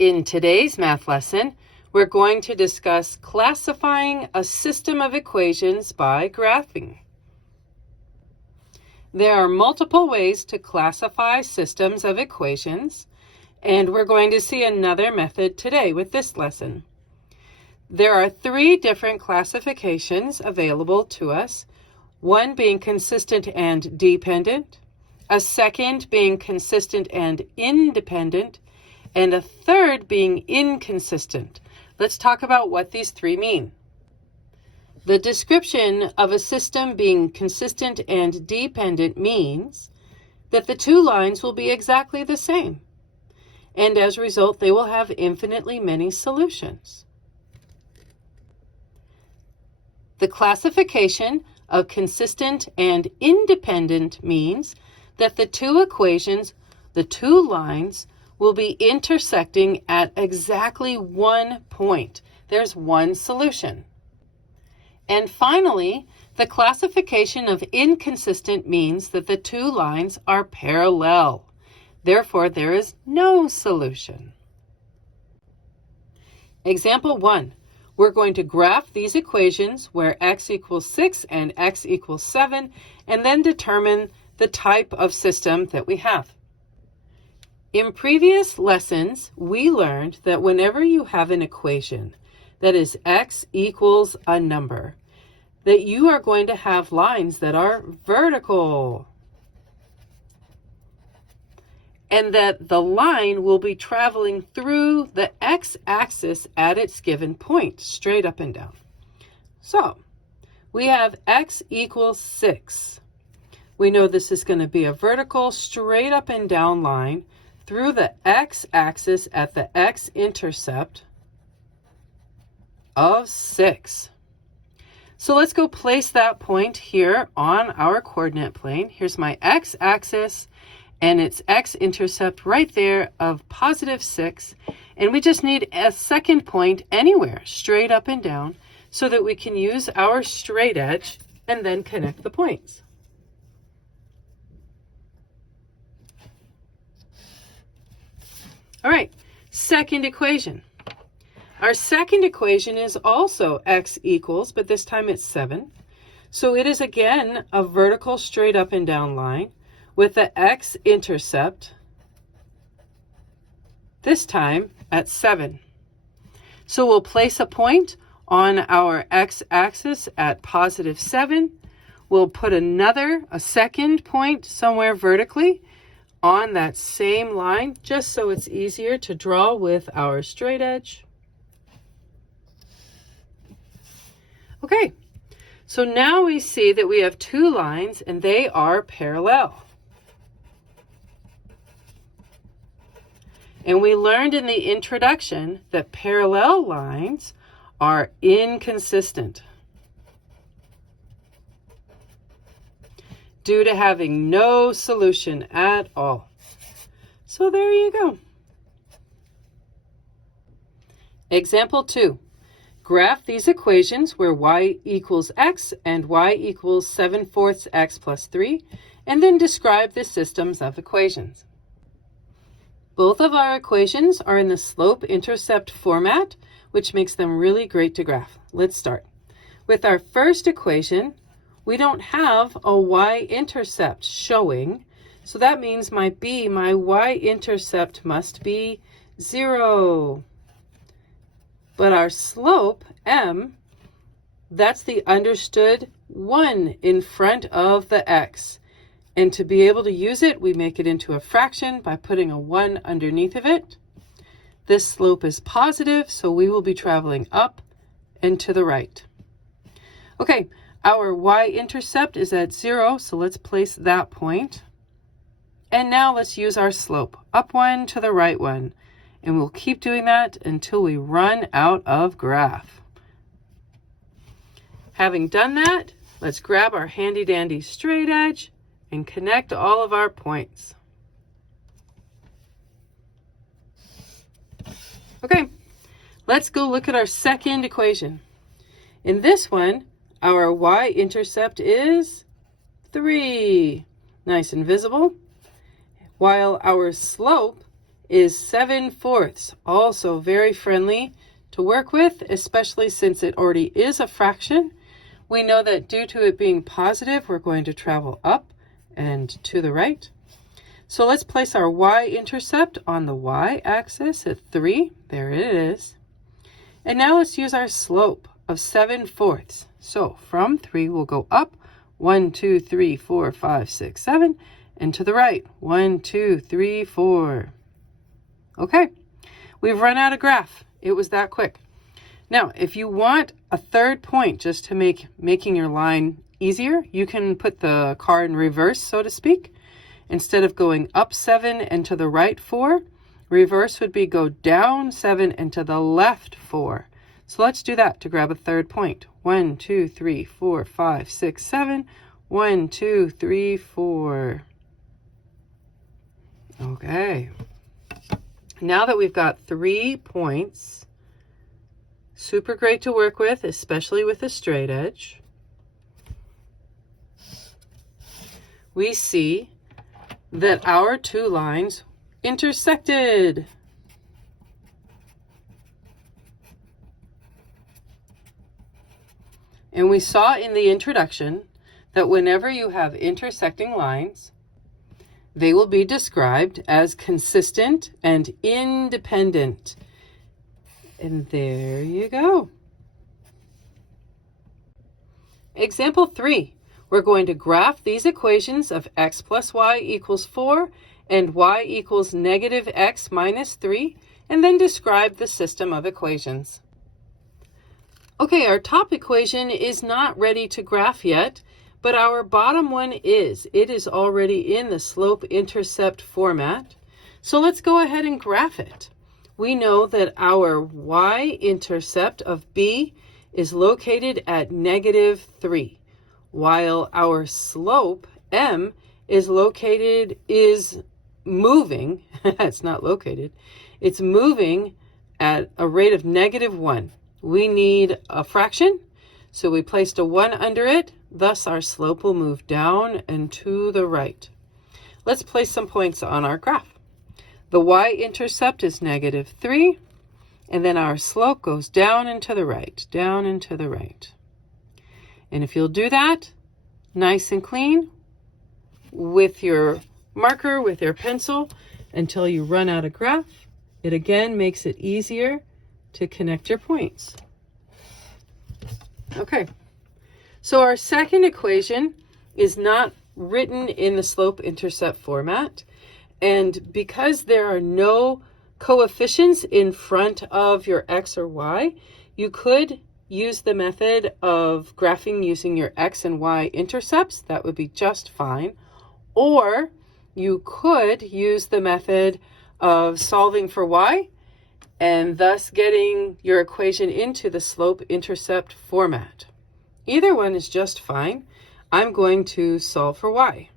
In today's math lesson, we're going to discuss classifying a system of equations by graphing. There are multiple ways to classify systems of equations, and we're going to see another method today with this lesson. There are three different classifications available to us, one being consistent and dependent, a second being consistent and independent, and a third being inconsistent. Let's talk about what these three mean. The description of a system being consistent and dependent means that the two lines will be exactly the same, and as a result, they will have infinitely many solutions. The classification of consistent and independent means that the two equations, the two lines, will be intersecting at exactly one point. There's one solution. And finally, the classification of inconsistent means that the two lines are parallel. Therefore, there is no solution. Example 1. We're going to graph these equations where x equals 6 and x equals 7, and then determine the type of system that we have. In previous lessons, we learned that whenever you have an equation that is x equals a number, that you are going to have lines that are vertical, and that the line will be traveling through the x-axis at its given point, straight up and down. So, we have x equals 6. We know this is going to be a vertical, straight up and down line through the x-axis at the x-intercept of 6. So let's go place that point here on our coordinate plane. Here's my x-axis and its x-intercept right there of positive 6. And we just need a second point anywhere, straight up and down, so that we can use our straight edge and then connect the points. All right, second equation. Our second equation is also x equals, but this time it's 7. So it is again a vertical straight up and down line with the x-intercept, this time at 7. So we'll place a point on our x-axis at positive 7. We'll put a second point somewhere vertically on that same line, just so it's easier to draw with our straight edge. Okay, so now we see that we have two lines and they are parallel. And we learned in the introduction that parallel lines are inconsistent due to having no solution at all. So there you go. Example 2. Graph these equations where y equals x and y equals 7/4 x plus 3, and then describe the systems of equations. Both of our equations are in the slope-intercept format, which makes them really great to graph. Let's start. With our first equation, we don't have a y-intercept showing, so that means my y-intercept must be 0. But our slope, m, that's the understood 1 in front of the x. And to be able to use it, we make it into a fraction by putting a 1 underneath of it. This slope is positive, so we will be traveling up and to the right. Okay, our y-intercept is at 0, so let's place that point. And now let's use our slope, up 1 to the right 1. And we'll keep doing that until we run out of graph. Having done that, let's grab our handy-dandy straight edge and connect all of our points. Okay, let's go look at our second equation. In this one, our y-intercept is 3. Nice and visible. While our slope is 7/4, also very friendly to work with, especially since it already is a fraction. We know that due to it being positive, we're going to travel up and to the right. So let's place our y-intercept on the y-axis at 3. There it is. And now let's use our slope of 7/4. So from 3, we'll go up 1, 2, 3, 4, 5, 6, 7, and to the right 1, 2, 3, 4. Okay, we've run out of graph. It was that quick. Now, if you want a third point just to making your line easier, you can put the car in reverse, so to speak. Instead of going up 7 and to the right 4, reverse would be go down 7 and to the left 4. So let's do that to grab a third point. 1, 2, 3, 4, 5, 6, 7. 1, 2, 3, 4. Okay. Now that we've got 3 points, super great to work with, especially with a straight edge, we see that our 2 lines intersected. And we saw in the introduction that whenever you have intersecting lines, they will be described as consistent and independent. And there you go. Example 3. We're going to graph these equations of x plus y equals 4 and y equals negative x minus 3, and then describe the system of equations. Okay, our top equation is not ready to graph yet, but our bottom one is. It is already in the slope-intercept format. So let's go ahead and graph it. We know that our y-intercept of b is located at negative 3, while our slope m is moving, it's not located, it's moving at a rate of negative 1. We need a fraction, so we placed a 1 under it. Thus, our slope will move down and to the right. Let's place some points on our graph. The y-intercept is negative 3, and then our slope goes down and to the right, down and to the right. And if you'll do that nice and clean with your marker, with your pencil, until you run out of graph, it again makes it easier to connect your points. Okay, so our second equation is not written in the slope-intercept format, and because there are no coefficients in front of your x or y, you could use the method of graphing using your x and y intercepts. That would be just fine. Or you could use the method of solving for y and thus getting your equation into the slope-intercept format. Either one is just fine. I'm going to solve for y.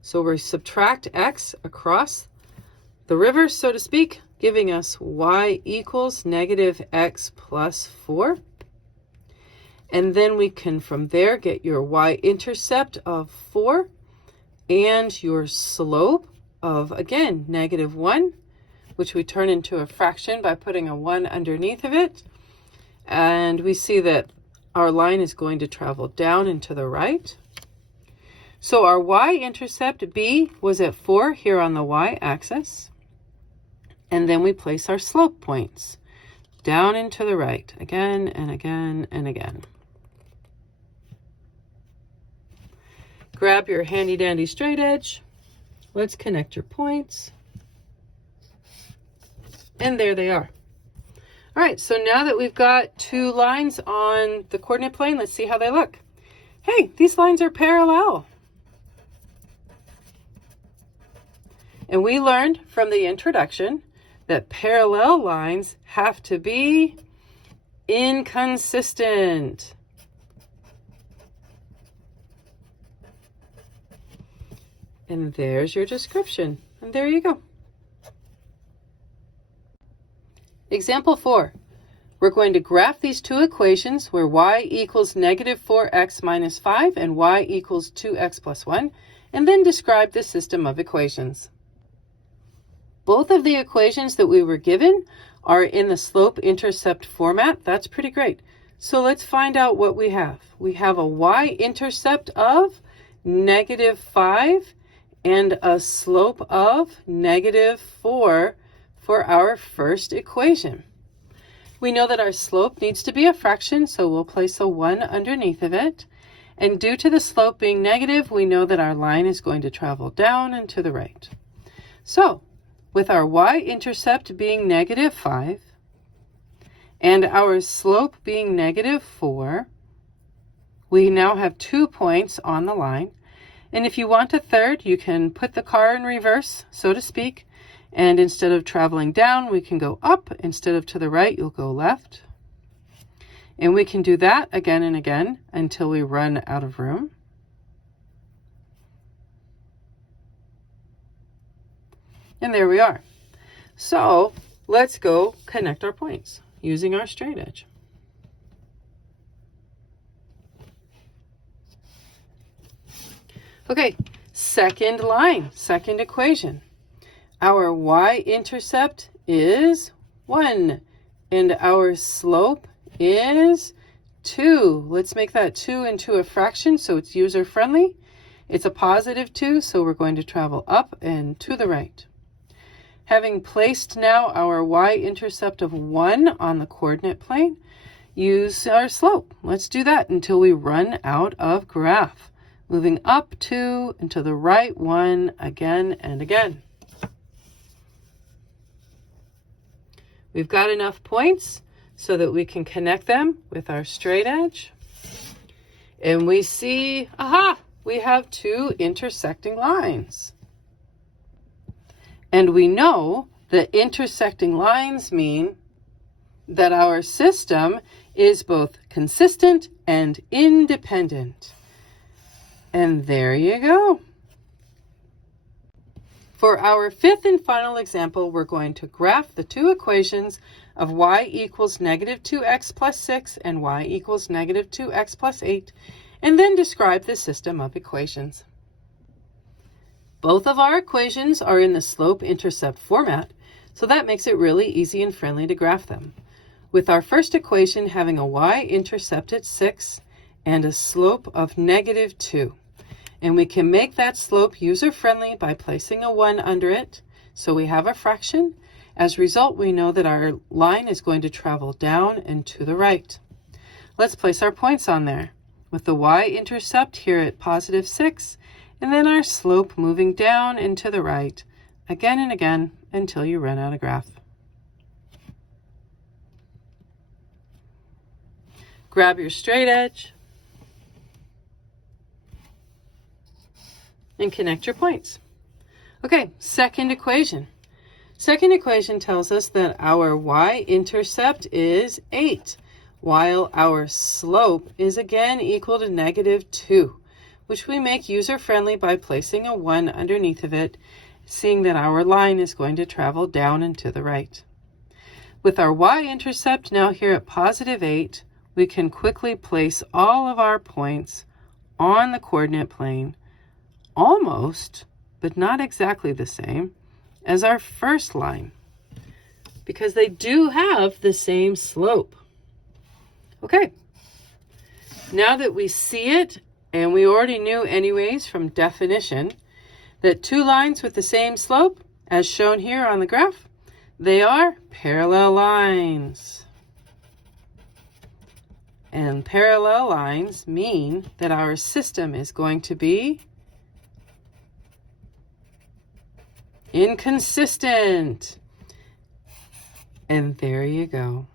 So we subtract x across the river, so to speak, giving us y equals negative x plus 4. And then we can, from there, get your y-intercept of 4 and your slope of, again, negative 1, which we turn into a fraction by putting a 1 underneath of it. And we see that our line is going to travel down and to the right. So our y-intercept, b, was at 4 here on the y-axis. And then we place our slope points down and to the right, again and again and again. Grab your handy-dandy straight edge. Let's connect your points. And there they are. All right, so now that we've got 2 lines on the coordinate plane, let's see how they look. Hey, these lines are parallel. And we learned from the introduction that parallel lines have to be inconsistent. And there's your description. And there you go. Example 4. We're going to graph these 2 equations where y equals negative 4x minus 5 and y equals 2x plus 1, and then describe the system of equations. Both of the equations that we were given are in the slope-intercept format. That's pretty great. So let's find out what we have. We have a y-intercept of -5 and a slope of -4 for our first equation. We know that our slope needs to be a fraction, so we'll place a 1 underneath of it. And due to the slope being negative, we know that our line is going to travel down and to the right. So, with our y-intercept being -5 and our slope being -4, we now have 2 points on the line. And if you want a third, you can put the car in reverse, so to speak, and instead of traveling down, we can go up. Instead of to the right, you'll go left. And we can do that again and again until we run out of room. And there we are. So let's go connect our points using our straight edge. Okay, second line, second equation. Our y-intercept is 1 and our slope is 2. Let's make that 2 into a fraction so it's user-friendly. It's a +2, so we're going to travel up and to the right. Having placed now our y-intercept of 1 on the coordinate plane, use our slope. Let's do that until we run out of graph. Moving up 2 and to the right 1 again and again. We've got enough points so that we can connect them with our straight edge. And we see, aha, we have 2 intersecting lines. And we know that intersecting lines mean that our system is both consistent and independent. And there you go. For our fifth and final example, we're going to graph the 2 equations of y equals -2x plus 6 and y equals -2x plus 8, and then describe the system of equations. Both of our equations are in the slope-intercept format, so that makes it really easy and friendly to graph them. With our first equation having a y-intercept at 6 and a slope of -2. And we can make that slope user-friendly by placing a 1 under it, so we have a fraction. As a result, we know that our line is going to travel down and to the right. Let's place our points on there, with the y-intercept here at +6, and then our slope moving down and to the right, again and again, until you run out of graph. Grab your straight edge and connect your points. Okay, second equation. Second equation tells us that our y-intercept is 8, while our slope is again equal to -2, which we make user-friendly by placing a 1 underneath of it, seeing that our line is going to travel down and to the right. With our y-intercept now here at +8, we can quickly place all of our points on the coordinate plane, almost, but not exactly the same, as our first line, because they do have the same slope. Okay, now that we see it, and we already knew anyways from definition, that 2 lines with the same slope, as shown here on the graph, they are parallel lines. And parallel lines mean that our system is going to be inconsistent. And there you go.